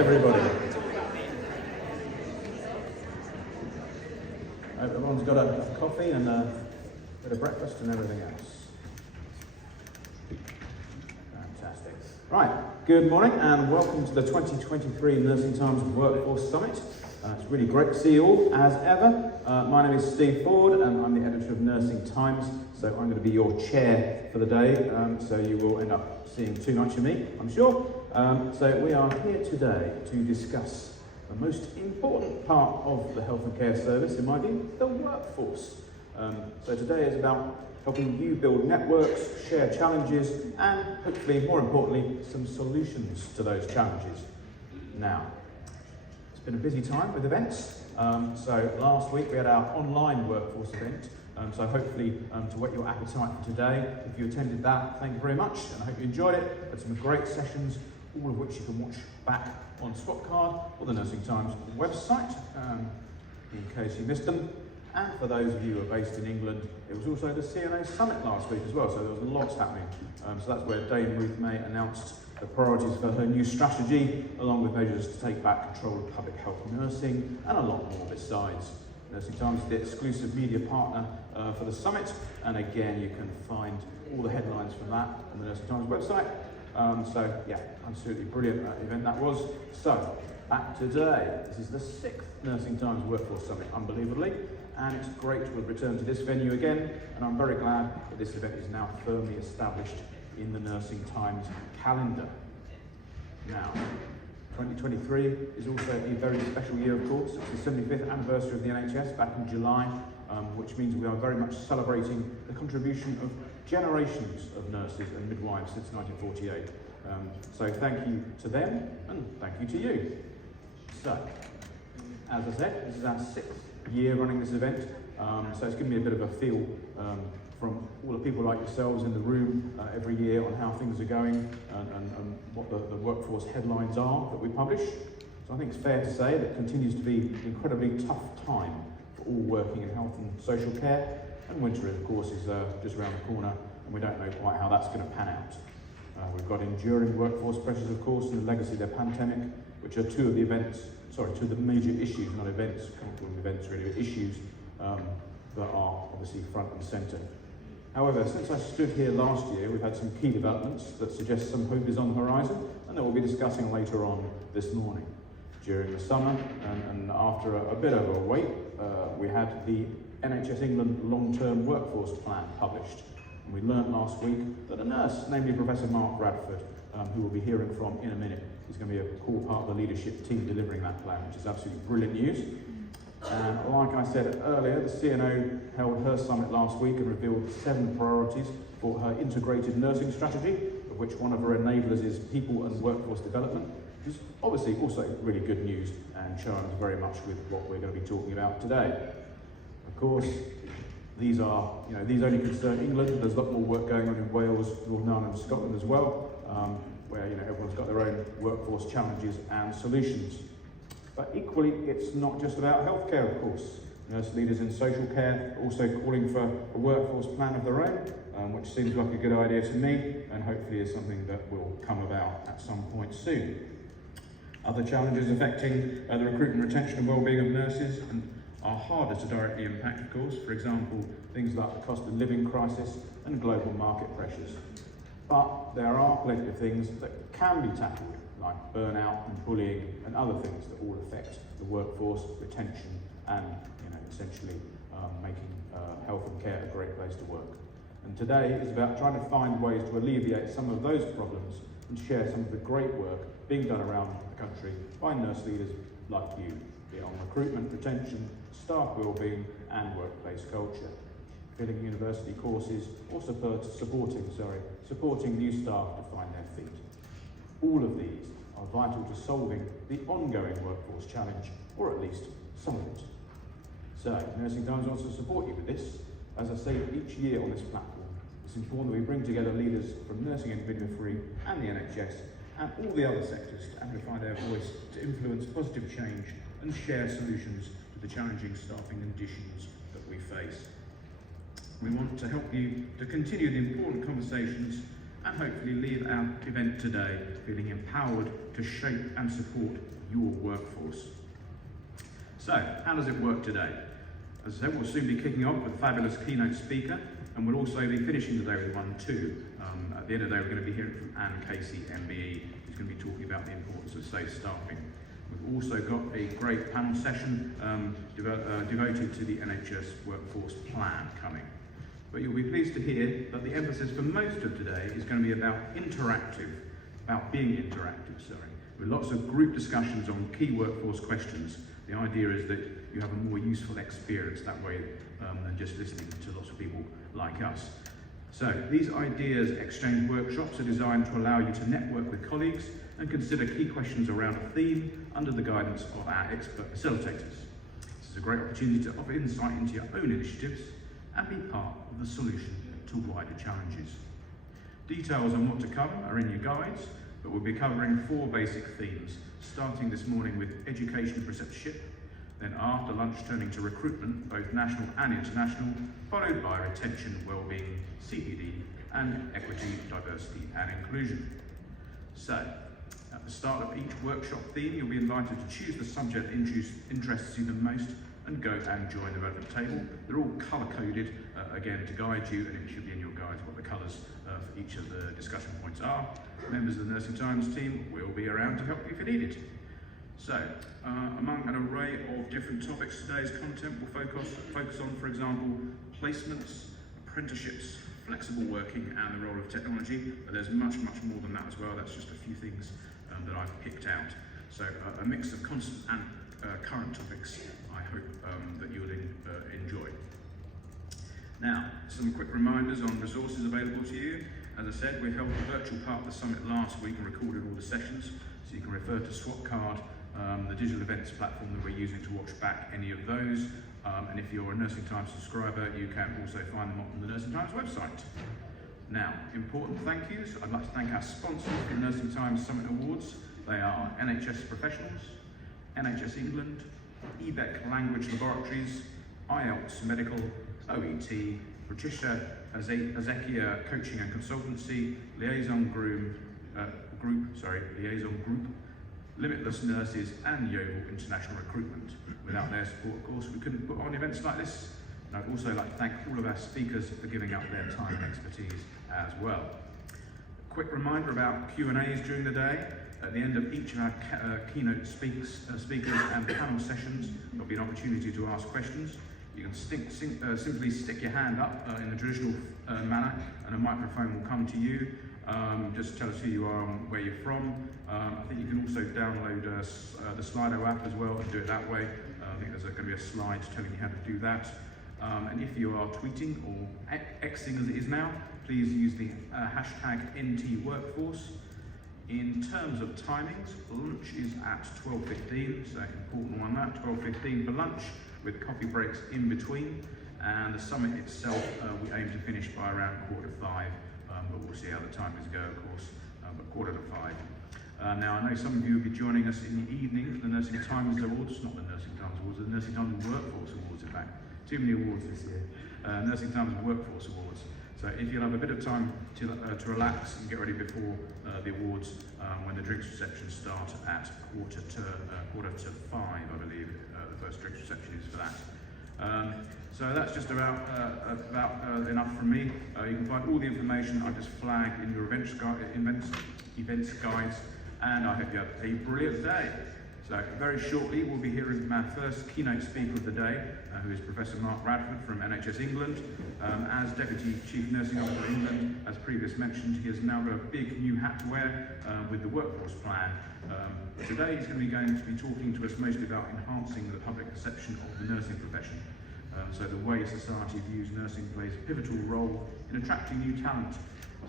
everybody? I hope everyone's got a coffee and a bit of breakfast and everything else. Fantastic. Right, good morning and welcome to the 2023 Nursing Times Workforce Summit. It's really great to see you all, as ever. My name is Steve Ford and I'm the editor of Nursing Times, so I'm going to be your chair for the day, so you will end up seeing too much of me, I'm sure. So we are here today to discuss the most important part of the health and care service, in my view, the workforce. So today is about helping you build networks, share challenges, and hopefully, more importantly, some solutions to those challenges. Now, it's been a busy time with events. So last week we had our online workforce event. So hopefully to whet your appetite for today, if you attended that, thank you very much, and I hope you enjoyed it. Had some great sessions, all of which you can watch back on Swapcard or the Nursing Times website, in case you missed them. And for those of you who are based in England, it was also the CNA Summit last week as well, so there was lots happening. So that's where Dame Ruth May announced the priorities for her new strategy, along with measures to take back control of public health nursing, and a lot more besides. Nursing Times is the exclusive media partner for the summit, and again, you can find all the headlines from that on the Nursing Times website. So yeah, absolutely brilliant event that was. So, back today. This is the 6th Nursing Times Workforce Summit, unbelievably, and it's great to have returned to this venue again, and I'm very glad that this event is now firmly established in the Nursing Times calendar. Now, 2023 is also a very special year, of course. It's the 75th anniversary of the NHS back in July, which means we are very much celebrating the contribution of generations of nurses and midwives since 1948. So thank you to them, and thank you to you. So, as I said, this is our 6th year running this event, so it's given me a bit of a feel from all the people like yourselves in the room every year on how things are going and what the workforce headlines are that we publish. So I think it's fair to say that it continues to be an incredibly tough time for all working in health and social care, and winter, of course, is just around the corner, and we don't know quite how that's going to pan out. We've got enduring workforce pressures, of course, and the legacy of the pandemic, which are two of the major issues, not events, can't call them events really, but issues that are obviously front and centre. However, since I stood here last year, we've had some key developments that suggest some hope is on the horizon, and that we'll be discussing later on this morning. During the summer, and after a bit of a wait, we had the NHS England long-term workforce plan published. And we learnt last week that a nurse, namely Professor Mark Bradford, who we'll be hearing from in a minute, is going to be a core part of the leadership team delivering that plan, which is absolutely brilliant news. And like I said earlier, the CNO held her summit last week and revealed 7 priorities for her integrated nursing strategy, of which one of her enablers is people and workforce development, which is obviously also really good news and chimes very much with what we're going to be talking about today. Of course, these only concern England. There's a lot more work going on in Wales, Northern Ireland and Scotland as well, where everyone's got their own workforce challenges and solutions. But equally, it's not just about healthcare, of course. Nurse leaders in social care are also calling for a workforce plan of their own, which seems like a good idea to me, and hopefully is something that will come about at some point soon. Other challenges affecting the recruitment, retention and well-being of nurses are harder to directly impact, of course. For example, things like the cost of living crisis and global market pressures. But there are plenty of things that can be tackled, like burnout and bullying and other things that all affect the workforce, retention, and essentially making health and care a great place to work. And today is about trying to find ways to alleviate some of those problems and share some of the great work being done around the country by nurse leaders like you, be it on recruitment, retention, staff wellbeing, and workplace culture. Filling university courses, or supporting new staff to find their feet. All of these are vital to solving the ongoing workforce challenge, or at least some of it. So, Nursing Times wants to support you with this. As I say each year on this platform, it's important that we bring together leaders from nursing and midwifery and the NHS and all the other sectors to amplify their voice, to influence positive change and share solutions to the challenging staffing conditions that we face. We want to help you to continue the important conversations and hopefully leave our event today feeling empowered to shape and support your workforce. So, how does it work today? As I said, we'll soon be kicking off with a fabulous keynote speaker, and we'll also be finishing the day with one too. At the end of the day, we're going to be hearing from Anne Casey, MBE, who's going to be talking about the importance of safe staffing. We've also got a great panel session devoted to the NHS Workforce Plan coming. But you'll be pleased to hear that the emphasis for most of today is going to be about being interactive, with lots of group discussions on key workforce questions. The idea is that you have a more useful experience that way than just listening to lots of people like us. So these ideas exchange workshops are designed to allow you to network with colleagues and consider key questions around a theme under the guidance of our expert facilitators. This is a great opportunity to offer insight into your own initiatives and be part of the solution to wider challenges. Details on what to cover are in your guides, but we'll be covering 4 basic themes, starting this morning with education preceptorship, then after lunch turning to recruitment, both national and international, followed by retention, wellbeing, CPD, and equity, diversity and inclusion. So, at the start of each workshop theme, you'll be invited to choose the subject that interests you the most and go and join the relevant table. They're all colour-coded, again, to guide you, and it should be in your guides what the colours for each of the discussion points are. Members of the Nursing Times team will be around to help you if you need it. So, among an array of different topics, today's content will focus on, for example, placements, apprenticeships, flexible working, and the role of technology. But there's much, much more than that as well. That's just a few things that I've picked out. So, a mix of constant and current topics, I hope that you'll enjoy. Now, some quick reminders on resources available to you. As I said, we held the virtual part of the summit last week and recorded all the sessions, so you can refer to Swapcard, the digital events platform that we're using to watch back any of those. And if you're a Nursing Times subscriber, you can also find them on the Nursing Times website. Now, important thank yous. I'd like to thank our sponsors for the Nursing Times Summit Awards. They are NHS Professionals, NHS England, EBEC Language Laboratories, IELTS Medical, OET, Patricia Azekia Coaching and Consultancy, Liaison Group, Limitless Nurses, and Yeovil International Recruitment. Without their support, of course, we couldn't put on events like this. And I'd also like to thank all of our speakers for giving up their time and expertise as well. A quick reminder about Q&As during the day. At the end of each of our keynote speakers and panel sessions, there'll be an opportunity to ask questions. You can simply stick your hand up in the traditional manner, and a microphone will come to you. Just tell us who you are and where you're from. I think you can also download the Slido app as well and do it that way. I think there's going to be a slide telling you how to do that. And if you are tweeting or Xing as it is now, please use the hashtag NTWorkforce. In terms of timings, lunch is at 12:15, so important one that, 12:15 for lunch, with coffee breaks in between. And the summit itself, we aim to finish by around 4:45, but we'll see how the timings go, of course, but 4:45. Now, I know some of you will be joining us in the evening for the Nursing Times Awards, not the Nursing Times Awards, the Nursing Times Workforce Awards, in fact. Too many awards this year. Nursing Times Workforce Awards. So if you'll have a bit of time to relax and get ready before the awards, when the drinks reception start at quarter to 5, I believe, the first drinks reception is for that. So that's just about enough from me. You can find all the information I just flagged in your events guides, and I hope you have a brilliant day. So very shortly we'll be hearing from our first keynote speaker of the day, who is Professor Mark Radford from NHS England. As Deputy Chief Nursing Officer England, as previously mentioned, he has now got a big new hat to wear with the workforce plan. Today he's going to be talking to us mostly about enhancing the public perception of the nursing profession. So the way society views nursing plays a pivotal role in attracting new talent.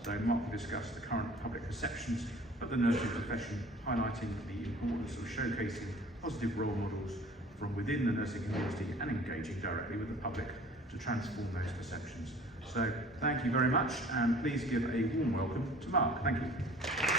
So Mark will discuss the current public perceptions of the nursing profession, highlighting the importance of showcasing positive role models from within the nursing community and engaging directly with the public to transform those perceptions. So thank you very much, and please give a warm welcome to Mark. Thank you.